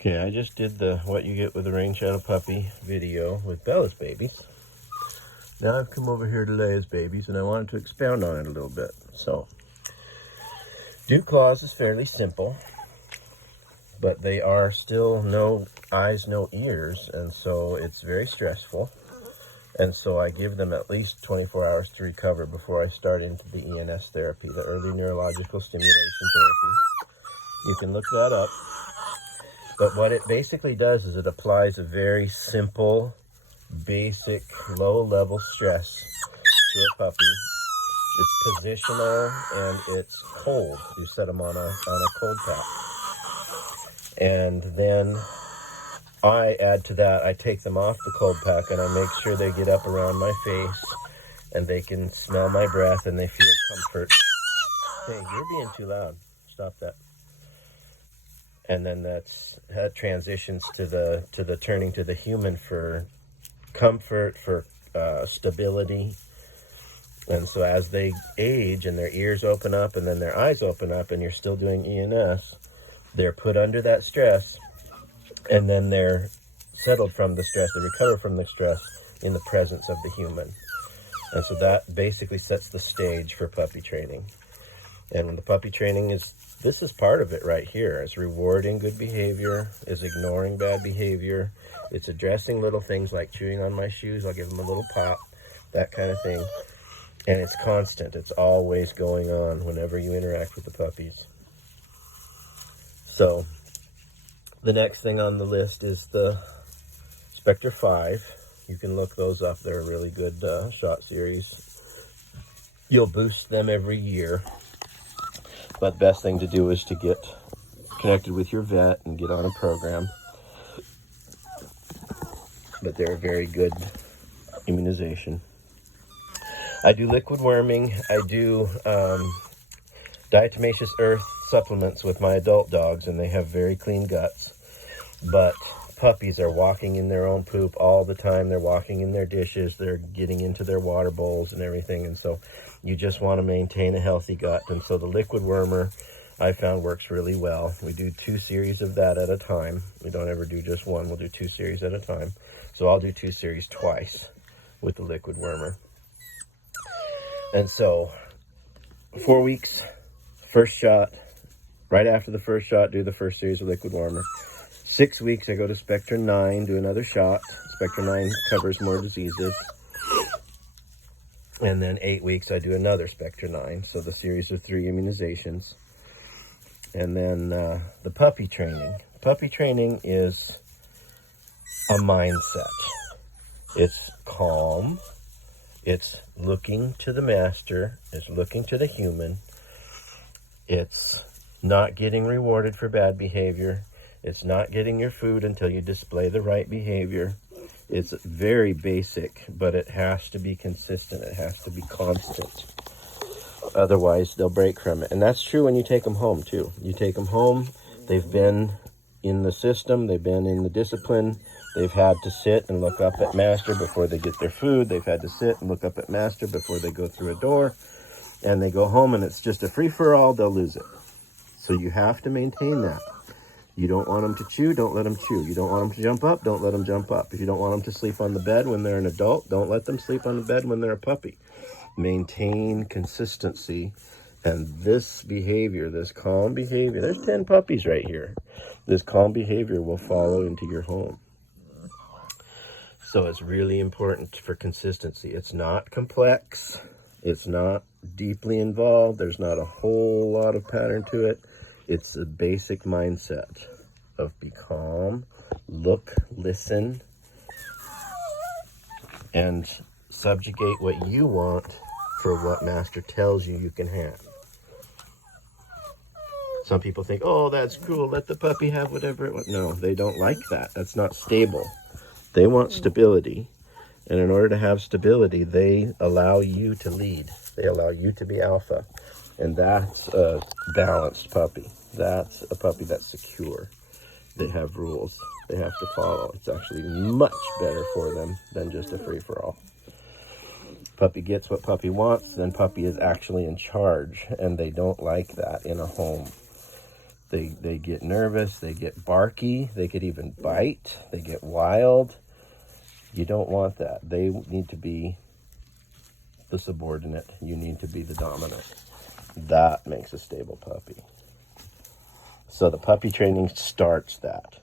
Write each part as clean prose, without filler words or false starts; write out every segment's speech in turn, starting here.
Okay, I just did the what you get with a RainShadow puppy video with Bella's babies. Now I've come over here to Leia's babies and I wanted to expound on it a little bit. So, dew claws is fairly simple, but they are still no eyes, no ears, and so it's very stressful. And so I give them at least 24 hours to recover before I start into the ENS therapy, the early neurological stimulation therapy. You can look that up. But what it basically does is it applies a very simple, basic, low-level stress to a puppy. It's positional and it's cold. You set them on a cold pack. And then I add to that, I take them off the cold pack and I make sure they get up around my face and they can smell my breath and they feel comfort. Hey, you're being too loud. Stop that. And then that transitions to the turning to the human for comfort, for stability. And so as they age and their ears open up and then their eyes open up and you're still doing ENS, they're put under that stress and then they're settled from the stress, they recover from the stress in the presence of the human. And so that basically sets the stage for puppy training. And when the puppy training this is part of it right here. It's rewarding good behavior, it's ignoring bad behavior, it's addressing little things like chewing on my shoes, I'll give them a little pop, that kind of thing. And it's constant, it's always going on whenever you interact with the puppies. So, the next thing on the list is the Spectre 5. You can look those up, they're a really good shot series. You'll boost them every year. But the best thing to do is to get connected with your vet and get on a program. But they're a very good immunization. I do liquid worming. I do diatomaceous earth supplements with my adult dogs, and they have very clean guts. But puppies are walking in their own poop all the time. They're walking in their dishes. They're getting into their water bowls and everything. And so you just want to maintain a healthy gut. And so the liquid wormer I found works really well. We do 2 series of that at a time. We don't ever do just one. We'll do 2 series at a time. So I'll do 2 series twice with the liquid wormer. And so 4 weeks, first shot. Right after the first shot, do the first series of liquid wormer. 6 weeks, I go to Spectre 9, do another shot. Spectre 9 covers more diseases. And then 8 weeks, I do another Spectre 9. So the series of 3 immunizations. And then the puppy training. Puppy training is a mindset. It's calm. It's looking to the master. It's looking to the human. It's not getting rewarded for bad behavior. It's not getting your food until you display the right behavior. It's very basic, but it has to be consistent. It has to be constant. Otherwise, they'll break from it. And that's true when you take them home, too. You take them home, they've been in the system, they've been in the discipline, they've had to sit and look up at master before they get their food, they've had to sit and look up at master before they go through a door, and they go home and it's just a free-for-all, they'll lose it. So you have to maintain that. You don't want them to chew, don't let them chew. You don't want them to jump up, don't let them jump up. If you don't want them to sleep on the bed when they're an adult, don't let them sleep on the bed when they're a puppy. Maintain consistency. And this behavior, this calm behavior, there's 10 puppies right here. This calm behavior will follow into your home. So it's really important for consistency. It's not complex. It's not deeply involved. There's not a whole lot of pattern to it. It's a basic mindset of be calm, look, listen, and subjugate what you want for what master tells you you can have. Some people think, oh, that's cool, let the puppy have whatever it wants. No, they don't like that. That's not stable. They want stability. And in order to have stability, they allow you to lead. They allow you to be alpha. And that's a balanced puppy. That's a puppy that's secure. They have rules they have to follow. It's actually much better for them than just a free-for-all. Puppy gets what puppy wants, then puppy is actually in charge, and they don't like that in a home. They get nervous, they get barky, they could even bite, they get wild. You don't want that. They need to be the subordinate. You need to be the dominant. That makes a stable puppy. So the puppy training starts that.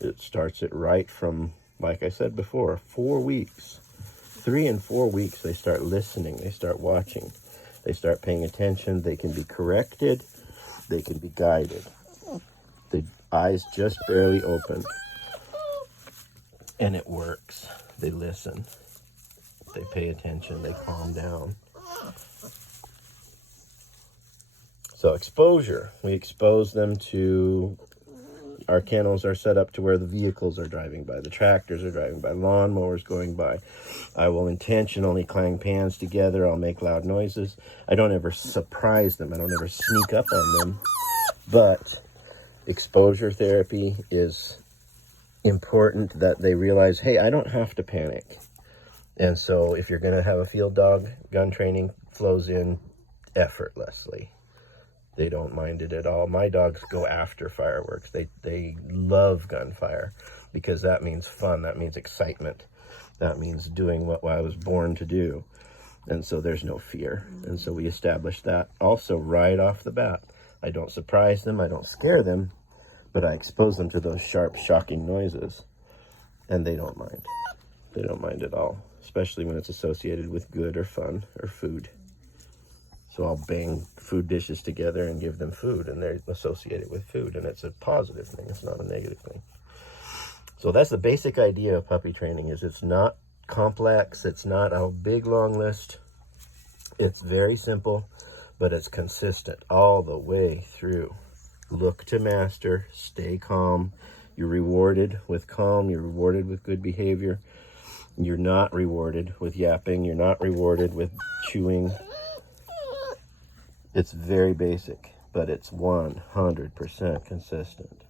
It starts it right from, like I said before, 4 weeks. 3 and 4 weeks, they start listening, they start watching, they start paying attention, they can be corrected, they can be guided. The eyes just barely open, and it works. They listen, they pay attention, they calm down. So exposure, we expose them to, our kennels are set up to where the vehicles are driving by, the tractors are driving by, lawnmowers going by. I will intentionally clang pans together, I'll make loud noises. I don't ever surprise them, I don't ever sneak up on them, but exposure therapy is important, that they realize, hey, I don't have to panic. And so if you're going to have a field dog, gun training flows in effortlessly. They don't mind it at all. My dogs go after fireworks. They love gunfire because that means fun, that means excitement, that means doing what I was born to do. And so there's no fear. And so we establish that also right off the bat. I don't surprise them, I don't scare them, but I expose them to those sharp, shocking noises, and they don't mind. They don't mind at all, especially when it's associated with good or fun or food. So I'll bang food dishes together and give them food, and they're associated with food, and it's a positive thing, it's not a negative thing. So that's the basic idea of puppy training, is it's not complex, it's not a big long list. It's very simple, but it's consistent all the way through. Look to master, stay calm. You're rewarded with calm, you're rewarded with good behavior. You're not rewarded with yapping, you're not rewarded with chewing. It's very basic, but it's 100% consistent.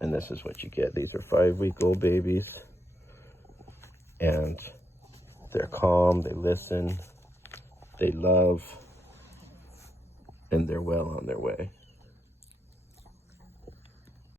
And this is what you get. These are 5-week-old babies, and they're calm, they listen, they love, and they're well on their way.